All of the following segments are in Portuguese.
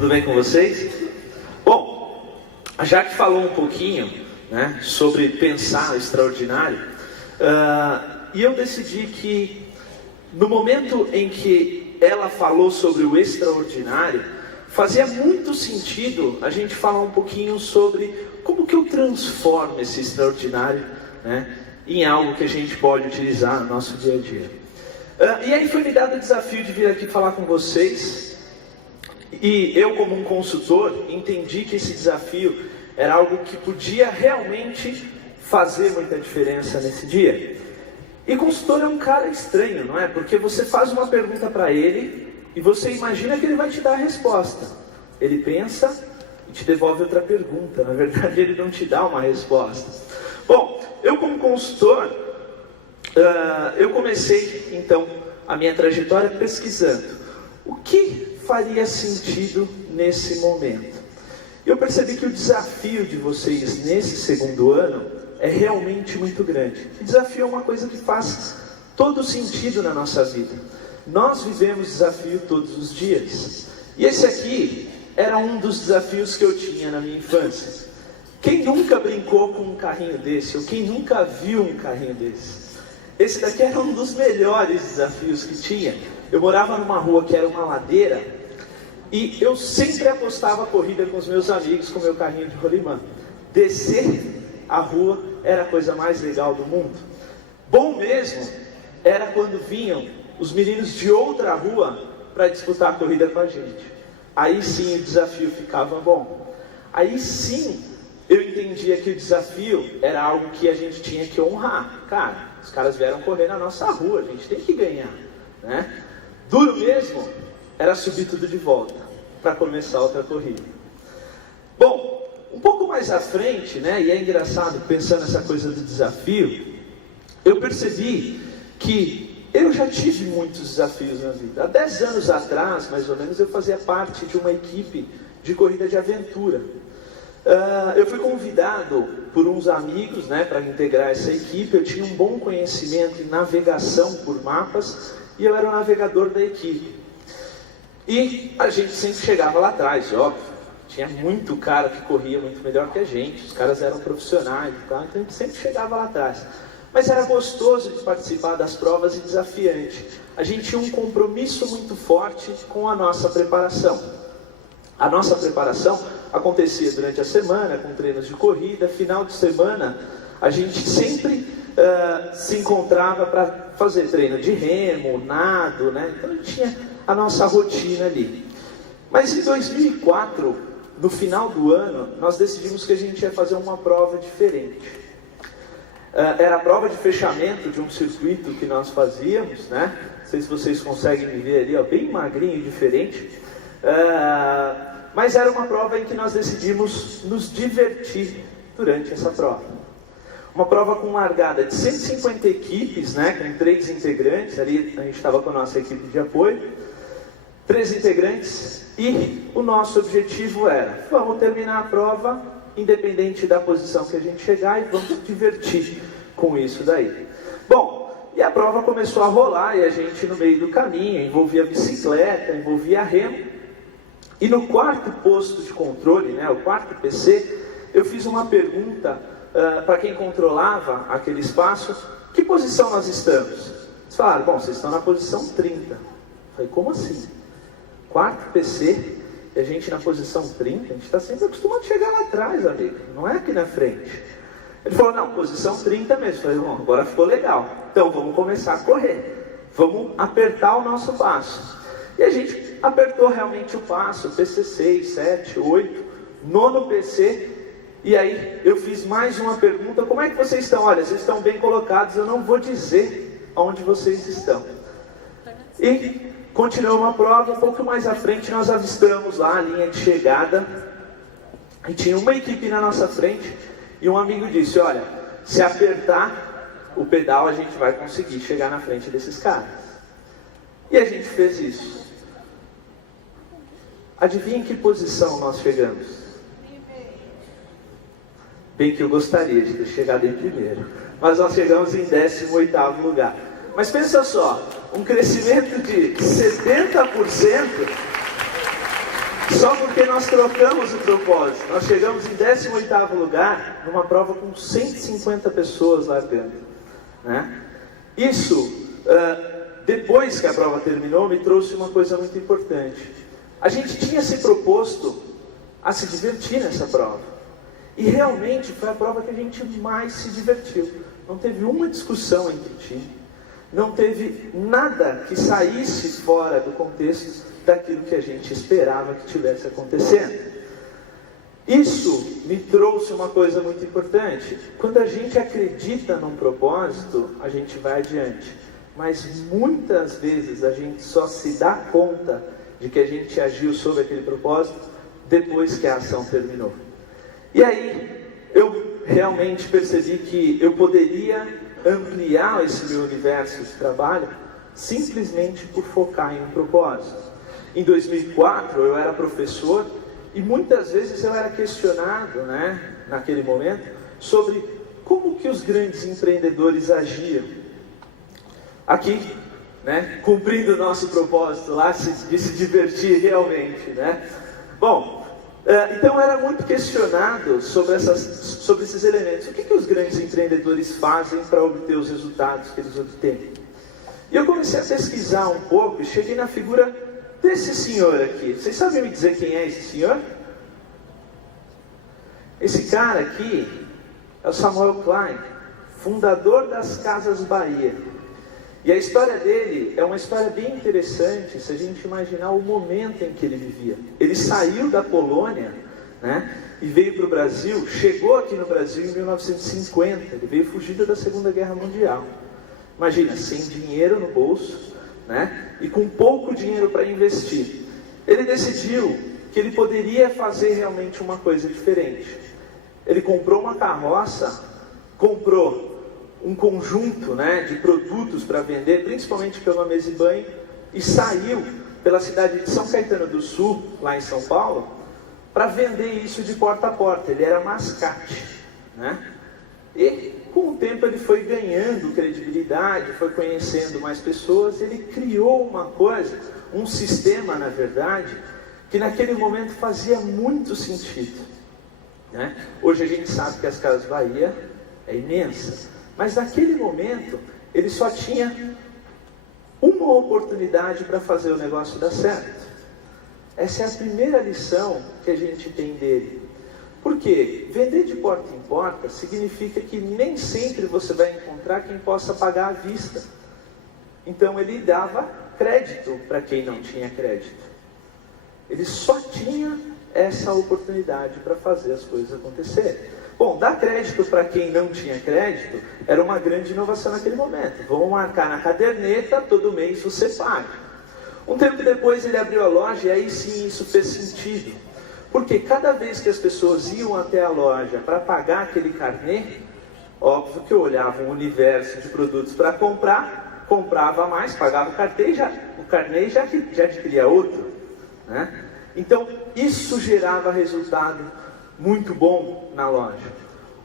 Tudo bem com vocês? Bom, já que falou um pouquinho, né, sobre pensar extraordinário, e eu decidi que no momento em que ela falou sobre o extraordinário, fazia muito sentido a gente falar um pouquinho sobre como que eu transformo esse extraordinário, né, em algo que a gente pode utilizar no nosso dia a dia. E aí foi me dado o desafio de vir aqui falar com vocês, e eu, como um consultor, entendi que esse desafio era algo que podia realmente fazer muita diferença nesse dia. E consultor é um cara estranho, não é? Porque você faz uma pergunta para ele e você imagina que ele vai te dar a resposta. Ele pensa e te devolve outra pergunta. Na verdade, ele não te dá uma resposta. Bom, eu como consultor, eu comecei então a minha trajetória pesquisando o que faria sentido nesse momento. Eu percebi que o desafio de vocês nesse segundo ano é realmente muito grande. O desafio é uma coisa que faz todo sentido na nossa vida. Nós vivemos desafio todos os dias. E esse aqui era um dos desafios que eu tinha na minha infância. Quem nunca brincou com um carrinho desse? Ou quem nunca viu um carrinho desse? Esse daqui era um dos melhores desafios que tinha. Eu morava numa rua que era uma ladeira e eu sempre apostava a corrida com os meus amigos com meu carrinho de rolimã. Descer a rua era a coisa mais legal do mundo. Bom mesmo era quando vinham os meninos de outra rua para disputar a corrida com a gente. Aí sim o desafio ficava bom. Aí sim eu entendia que o desafio era algo que a gente tinha que honrar. Cara, os caras vieram correr na nossa rua, a gente tem que ganhar, né? Duro mesmo era subir tudo de volta para começar outra corrida. Bom, um pouco mais à frente, né, e é engraçado pensando nessa coisa do desafio, eu percebi que eu já tive muitos desafios na vida. Há 10 anos atrás, mais ou menos, eu fazia parte de uma equipe de corrida de aventura. Eu fui convidado por uns amigos, né, para integrar essa equipe. Eu tinha um bom conhecimento em navegação por mapas e eu era o navegador da equipe. E a gente sempre chegava lá atrás, óbvio. Tinha muito cara que corria muito melhor que a gente. Os caras eram profissionais e tal, então a gente sempre chegava lá atrás. Mas era gostoso de participar das provas e desafiante. A gente tinha um compromisso muito forte com a nossa preparação. A nossa preparação acontecia durante a semana, com treinos de corrida. Final de semana, a gente sempre se encontrava para fazer treino de remo, nado, né? Então a gente tinha a nossa rotina ali. Mas em 2004, no final do ano, nós decidimos que a gente ia fazer uma prova diferente. Era a prova de fechamento de um circuito que nós fazíamos, né? Não sei se vocês conseguem me ver ali, ó, bem magrinho e diferente. Mas era uma prova em que nós decidimos nos divertir durante essa prova. Uma prova com largada de 150 equipes, né, com 3 integrantes, ali a gente estava com a nossa equipe de apoio, 3 integrantes, e o nosso objetivo era, vamos terminar a prova, independente da posição que a gente chegar, e vamos nos divertir com isso daí. Bom, e a prova começou a rolar, e a gente no meio do caminho, envolvia bicicleta, envolvia remo, e no quarto posto de controle, né, o quarto PC, eu fiz uma pergunta para quem controlava aquele espaço: que posição nós estamos? Eles falaram: bom, vocês estão na posição 30. Eu falei: como assim? Quarto PC e a gente na posição 30? A gente está sempre acostumado a chegar lá atrás, amigo, não é aqui na frente. Ele falou: não, posição 30 mesmo. Eu falei: bom, agora ficou legal, então vamos começar a correr, vamos apertar o nosso passo. E a gente apertou realmente o passo, PC 6, 7, 8, nono PC. E aí eu fiz mais uma pergunta: como é que vocês estão? Olha, vocês estão bem colocados, eu não vou dizer aonde vocês estão. E continuou uma prova. Um pouco mais à frente nós avistamos lá a linha de chegada, e tinha uma equipe na nossa frente, e um amigo disse: olha, se apertar o pedal a gente vai conseguir chegar na frente desses caras. E a gente fez isso. Adivinha em que posição nós chegamos? Bem que eu gostaria de ter chegado em primeiro, mas nós chegamos em 18º lugar. Mas pensa só, um crescimento de 70%. Só porque nós trocamos o propósito. Nós chegamos em 18º lugar numa prova com 150 pessoas largando, né? Isso, depois que a prova terminou, me trouxe uma coisa muito importante. A gente tinha se proposto a se divertir nessa prova. E realmente foi a prova que a gente mais se divertiu. Não teve uma discussão entre time. Não teve nada que saísse fora do contexto daquilo que a gente esperava que tivesse acontecendo. Isso me trouxe uma coisa muito importante. Quando a gente acredita num propósito, a gente vai adiante. Mas muitas vezes a gente só se dá conta de que a gente agiu sobre aquele propósito depois que a ação terminou. E aí, eu realmente percebi que eu poderia ampliar esse meu universo de trabalho simplesmente por focar em um propósito. Em 2004, eu era professor e muitas vezes eu era questionado, né, naquele momento, sobre como que os grandes empreendedores agiam. Aqui, né, cumprindo o nosso propósito lá de se divertir realmente, né? Bom, então eu era muito questionado sobre esses elementos. O que os grandes empreendedores fazem para obter os resultados que eles obtêm? E eu comecei a pesquisar um pouco e cheguei na figura desse senhor aqui. Vocês sabem me dizer quem é esse senhor? Esse cara aqui é o Samuel Klein, fundador das Casas Bahia. E a história dele é uma história bem interessante se a gente imaginar o momento em que ele vivia. Ele saiu da Polônia, né, e veio para o Brasil, chegou aqui no Brasil em 1950, ele veio fugido da Segunda Guerra Mundial. Imagina, sem dinheiro no bolso, né, e com pouco dinheiro para investir. Ele decidiu que ele poderia fazer realmente uma coisa diferente. Ele comprou uma carroça, comprou um conjunto, né, de produtos para vender, principalmente cama, mesa e banho, e saiu pela cidade de São Caetano do Sul, lá em São Paulo, para vender isso de porta a porta. Ele era mascate, né? E com o tempo ele foi ganhando credibilidade, foi conhecendo mais pessoas, ele criou uma coisa, um sistema, na verdade, que naquele momento fazia muito sentido, né? Hoje a gente sabe que as Casas Bahia é imensa. Mas naquele momento, ele só tinha uma oportunidade para fazer o negócio dar certo. Essa é a primeira lição que a gente tem dele. Porque vender de porta em porta significa que nem sempre você vai encontrar quem possa pagar à vista. Então ele dava crédito para quem não tinha crédito. Ele só tinha essa oportunidade para fazer as coisas acontecerem. Bom, dar crédito para quem não tinha crédito era uma grande inovação naquele momento. Vamos marcar na caderneta, todo mês você paga. Um tempo depois ele abriu a loja e aí sim isso fez sentido. Porque cada vez que as pessoas iam até a loja para pagar aquele carnê, óbvio que eu olhava um universo de produtos para comprar, comprava mais, pagava o carnê e já adquiria outro, né? Então isso gerava resultado muito bom na loja.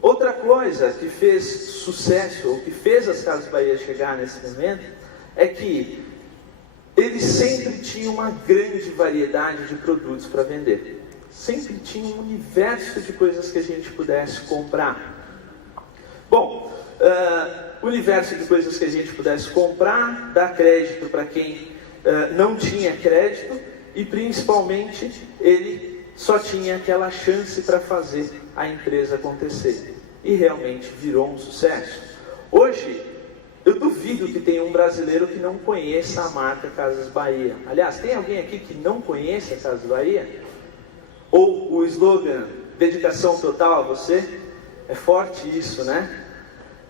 Outra coisa que fez sucesso, ou que fez as Casas Bahia chegar nesse momento, é que eles sempre tinham uma grande variedade de produtos para vender. Sempre tinha um universo de coisas que a gente pudesse comprar. Bom, universo de coisas que a gente pudesse comprar, dar crédito para quem não tinha crédito, e principalmente ele só tinha aquela chance para fazer a empresa acontecer. E realmente virou um sucesso. Hoje, eu duvido que tenha um brasileiro que não conheça a marca Casas Bahia. Aliás, tem alguém aqui que não conhece a Casas Bahia? Ou o slogan, dedicação total a você? É forte isso, né?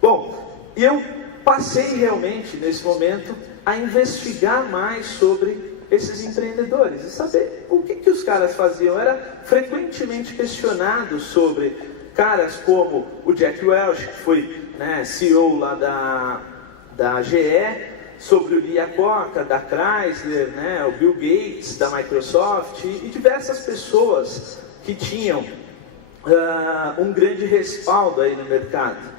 Bom, e eu passei realmente, nesse momento, a investigar mais sobre esses empreendedores e saber o que os caras faziam. Eu era frequentemente questionado sobre caras como o Jack Welch, que foi, né, CEO lá da GE, sobre o Lee Iacocca, da Chrysler, né, o Bill Gates, da Microsoft, e diversas pessoas que tinham um grande respaldo aí no mercado.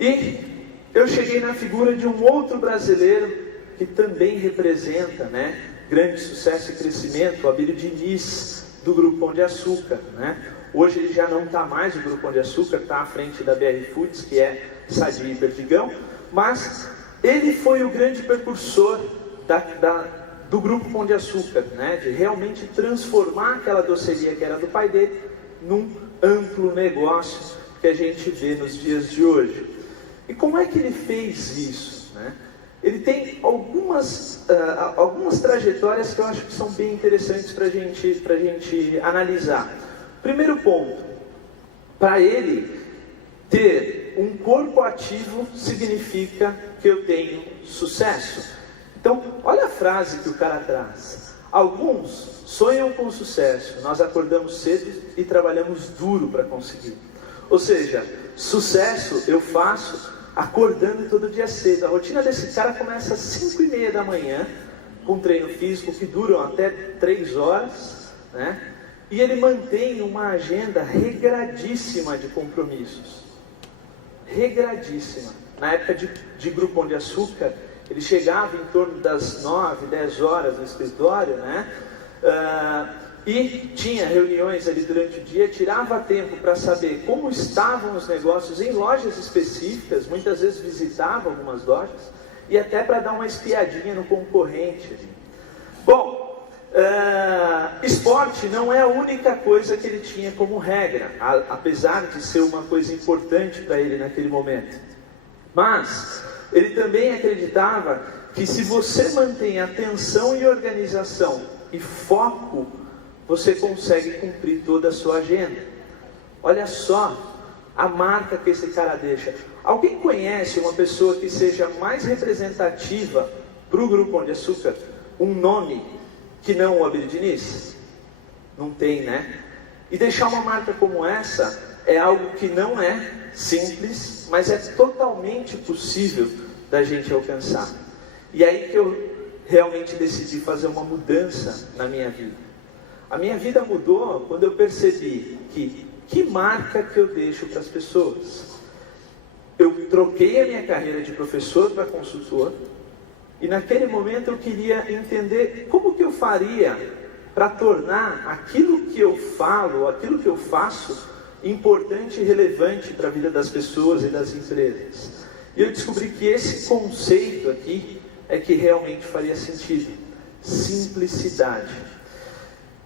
E eu cheguei na figura de um outro brasileiro que também representa, né, grande sucesso e crescimento, o Abílio Diniz, do Grupo Pão de Açúcar, né? Hoje ele já não está mais, o Grupo Pão de Açúcar está à frente da BR Foods, que é Sadia e Perdigão, mas ele foi o grande precursor do Grupo Pão de Açúcar, né? De realmente transformar aquela doceria que era do pai dele num amplo negócio que a gente vê nos dias de hoje. E como é que ele fez isso, né? Ele tem algumas trajetórias que eu acho que são bem interessantes para a gente analisar. Primeiro ponto, para ele, ter um corpo ativo significa que eu tenho sucesso. Então, olha a frase que o cara traz. Alguns sonham com sucesso, nós acordamos cedo e trabalhamos duro para conseguir. Ou seja, sucesso eu faço acordando todo dia cedo. A rotina desse cara começa às 5:30 da manhã, com treino físico que duram até 3 horas, né? E ele mantém uma agenda regradíssima de compromissos. Regradíssima. Na época de Grupo Pão de Açúcar, ele chegava em torno das 9, 10 horas no escritório, né? E tinha reuniões ali durante o dia, tirava tempo para saber como estavam os negócios em lojas específicas, muitas vezes visitava algumas lojas, e até para dar uma espiadinha no concorrente. Bom, esporte não é a única coisa que ele tinha como regra, apesar de ser uma coisa importante para ele naquele momento. Mas ele também acreditava que se você mantém atenção e organização e foco, você consegue cumprir toda a sua agenda. Olha só a marca que esse cara deixa. Alguém conhece uma pessoa que seja mais representativa para o Grupo Pão de Açúcar? Um nome que não o Abílio Diniz? Não tem, né? E deixar uma marca como essa é algo que não é simples, mas é totalmente possível da gente alcançar. E aí que eu realmente decidi fazer uma mudança na minha vida. A minha vida mudou quando eu percebi que marca que eu deixo para as pessoas. Eu troquei a minha carreira de professor para consultor, e naquele momento eu queria entender como que eu faria para tornar aquilo que eu falo, aquilo que eu faço, importante e relevante para a vida das pessoas e das empresas. E eu descobri que esse conceito aqui é que realmente faria sentido. Simplicidade.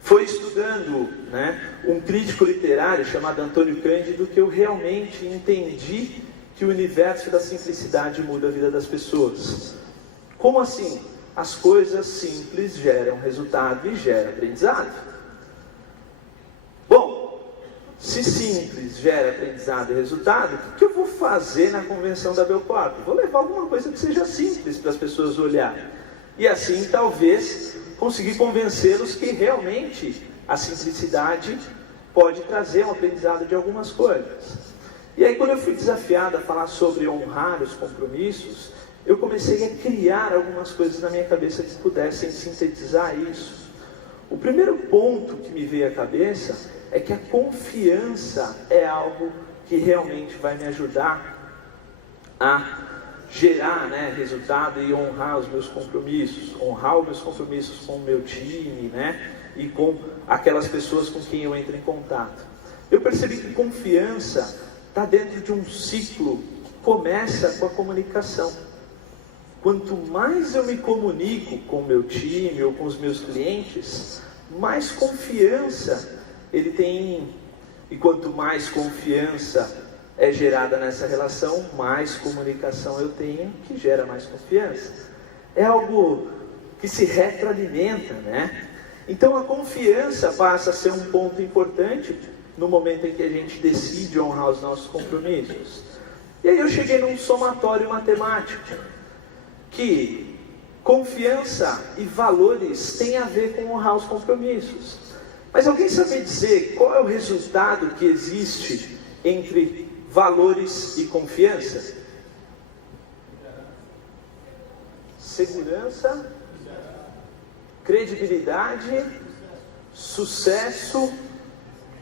Foi estudando, né, um crítico literário chamado Antônio Cândido que eu realmente entendi que o universo da simplicidade muda a vida das pessoas. Como assim? As coisas simples geram resultado e geram aprendizado. Bom, se simples gera aprendizado e resultado, o que eu vou fazer na convenção da Belcorp? Vou levar alguma coisa que seja simples para as pessoas olharem. E assim, talvez, conseguir convencê-los que realmente a simplicidade pode trazer um aprendizado de algumas coisas. E aí, quando eu fui desafiado a falar sobre honrar os compromissos, eu comecei a criar algumas coisas na minha cabeça que pudessem sintetizar isso. O primeiro ponto que me veio à cabeça é que a confiança é algo que realmente vai me ajudar a gerar, né, resultado e honrar os meus compromissos. Honrar os meus compromissos com o meu time, né, e com aquelas pessoas com quem eu entro em contato. Eu percebi que confiança está dentro de um ciclo que começa com a comunicação. Quanto mais eu me comunico com o meu time ou com os meus clientes, mais confiança ele tem em mim. E quanto mais confiança é gerada nessa relação, mais comunicação eu tenho, que gera mais confiança. É algo que se retroalimenta, né? Então a confiança passa a ser um ponto importante no momento em que a gente decide honrar os nossos compromissos. E aí eu cheguei num somatório matemático, que confiança e valores têm a ver com honrar os compromissos. Mas alguém sabe dizer qual é o resultado que existe entre valores e confiança? Segurança, credibilidade, sucesso.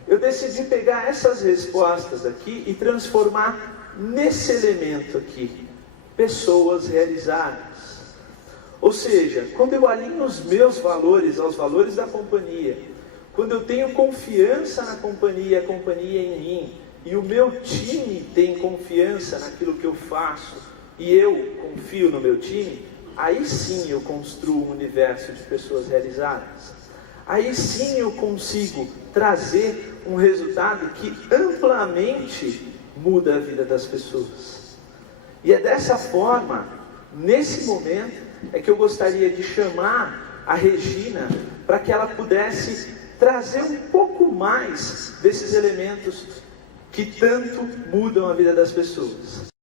Eu decidi pegar essas respostas aqui e transformar nesse elemento aqui: pessoas realizadas. Ou seja, quando eu alinho os meus valores aos valores da companhia, quando eu tenho confiança na companhia, a companhia em mim, e o meu time tem confiança naquilo que eu faço, e eu confio no meu time, aí sim eu construo um universo de pessoas realizadas. Aí sim eu consigo trazer um resultado que amplamente muda a vida das pessoas. E é dessa forma, nesse momento, é que eu gostaria de chamar a Regina para que ela pudesse trazer um pouco mais desses elementos que tanto mudam a vida das pessoas.